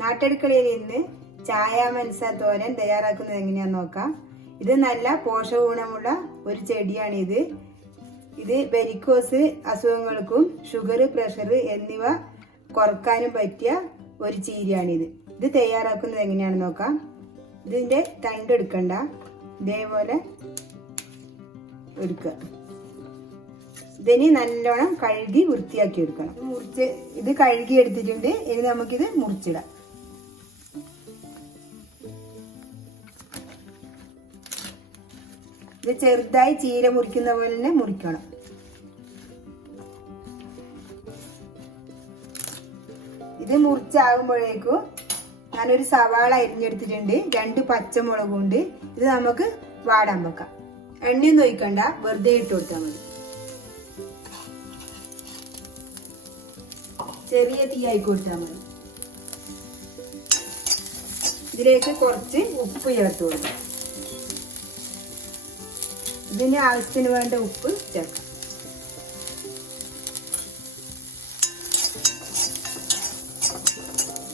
നാട്ടടുക്കളയിൽ നിന്ന് ചായ മനസ്സ തോരൻ തയ്യാറാക്കുന്നത് എങ്ങനെയാന്ന് നോക്കാം. ഇത് നല്ല പോഷക ഗുണമുള്ള ഒരു ചെടിയാണിത്. ഇത് വെരിക്കോസ് അസുഖങ്ങൾക്കും ഷുഗർ, പ്രഷർ എന്നിവ കുറക്കാനും പറ്റിയ ഒരു ചീരയാണിത്. ഇത് തയ്യാറാക്കുന്നത് എങ്ങനെയാണെന്ന് നോക്കാം. ഇതിന്റെ തണ്ട് എടുക്കണ്ട, ഇതേപോലെ എടുക്കുക. ഇതിന് നല്ലോണം കഴുകി വൃത്തിയാക്കി എടുക്കണം. ഇത് കഴുകി എടുത്തിട്ടുണ്ട്. ഇനി നമുക്കിത് മുറിച്ചിടാം. ഇത് ചെറുതായി ചീര മുറിക്കുന്ന പോലെ തന്നെ മുറിക്കണം. ഇത് മുറിച്ചാകുമ്പോഴേക്കും ഞാനൊരു സവാള അരിഞ്ഞെടുത്തിട്ടുണ്ട്. 2 പച്ചമുളകും ഉണ്ട്. ഇത് നമുക്ക് വാടാൻ വെക്കാം. എണ്ണയൊന്നും ഒഴിക്കണ്ട, വെറുതെ ഇട്ട് കൊടുത്താൽ മതി. ചെറിയ തീയായി കൊടുത്താൽ മതി. ഇതിലേക്ക് കുറച്ച് ഉപ്പ് ചേർത്ത് കൊടുക്കാം. ഇതിന് ആവശ്യത്തിന് വേണ്ട ഉപ്പ് ചേർക്കാം.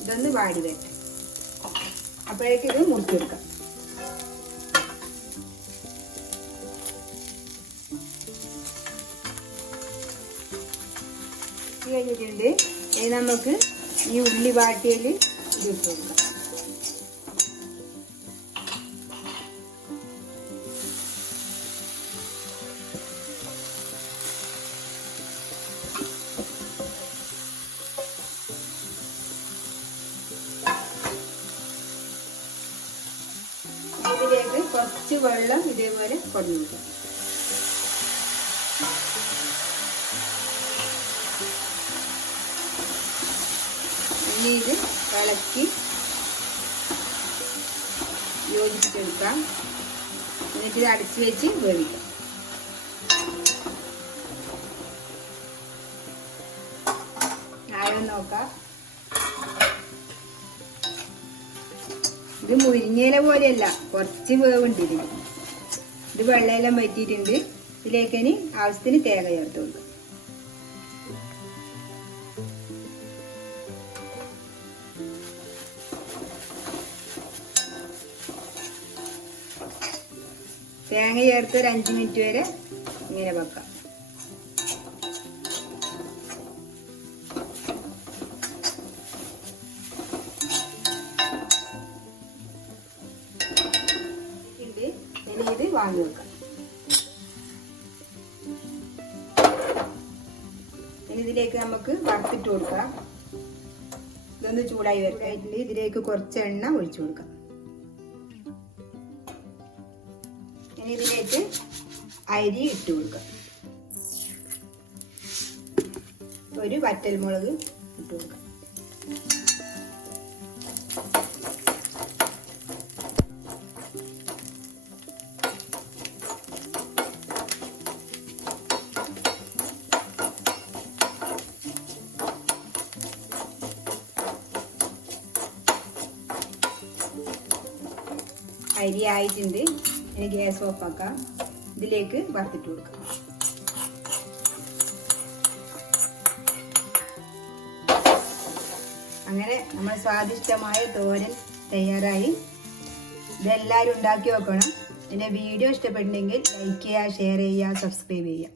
ഇതൊന്ന് വാടി വരട്ടെ. അപ്പോഴേക്കും ഇത് മുറിച്ചെടുക്കാം. കഴിഞ്ഞിട്ടുണ്ട്. ഇനി നമുക്ക് ഈ ഉള്ളി വാട്ടിയിൽ ഇത് ഇട്ട് കൊടുക്കാം. ഇതിലേക്ക് കുറച്ച് വെള്ളം ഇതേപോലെ കൊണ്ടു കൊടുക്കാം. ഇനി ഇത് ഇളക്കി യോജിപ്പിച്ചെടുക്കാം. എന്നിട്ട് ഇത് അടച്ചു വെച്ച് വേവിക്കാം. ആഴം നോക്കാം. ഇത് മുരിങ്ങയില പോലെയല്ല, കുറച്ച് വേവുണ്ട് ഇതിന്. ഇത് വെള്ളയെല്ലാം വറ്റിയിട്ടുണ്ട്. ഇതിലേക്ക് ഇനി ആവശ്യത്തിന് തേങ്ങ ചേർത്ത് കൊടുക്കും. തേങ്ങ ചേർത്ത് ഒരു 5 മിനിറ്റ് വരെ ഇങ്ങനെ വെക്കാം. ഇനി ഇത് വാങ്ങി വെക്കാം. ഇനി ഇതിലേക്ക് നമുക്ക് വറുത്തിട്ട് കൊടുക്കാം. ഇതൊന്ന് ചൂടായി വരട്ടായിട്ടുണ്ട്. ഇതിലേക്ക് കുറച്ച് എണ്ണ ഒഴിച്ചു കൊടുക്കാം. ഇനി ഇതിലേക്ക് അരി ഇട്ട് കൊടുക്കാം. ഒരു വറ്റൽമുളക് ഇട്ട് കൊടുക്കാം. അരി ആയിട്ടുണ്ട്. ഇനി ഗ്യാസ് ഓഫ് ആക്കാം. ഇതിലേക്ക് വറുത്തിട്ട് കൊടുക്കാം. അങ്ങനെ നമ്മൾ സ്വാദിഷ്ടമായ തോരൻ തയ്യാറായി. ഇതെല്ലാവരും ഉണ്ടാക്കി വെക്കണം. പിന്നെ വീഡിയോ ഇഷ്ടപ്പെട്ടിട്ടുണ്ടെങ്കിൽ ലൈക്ക് ചെയ്യുക, ഷെയർ ചെയ്യുക, സബ്സ്ക്രൈബ് ചെയ്യുക.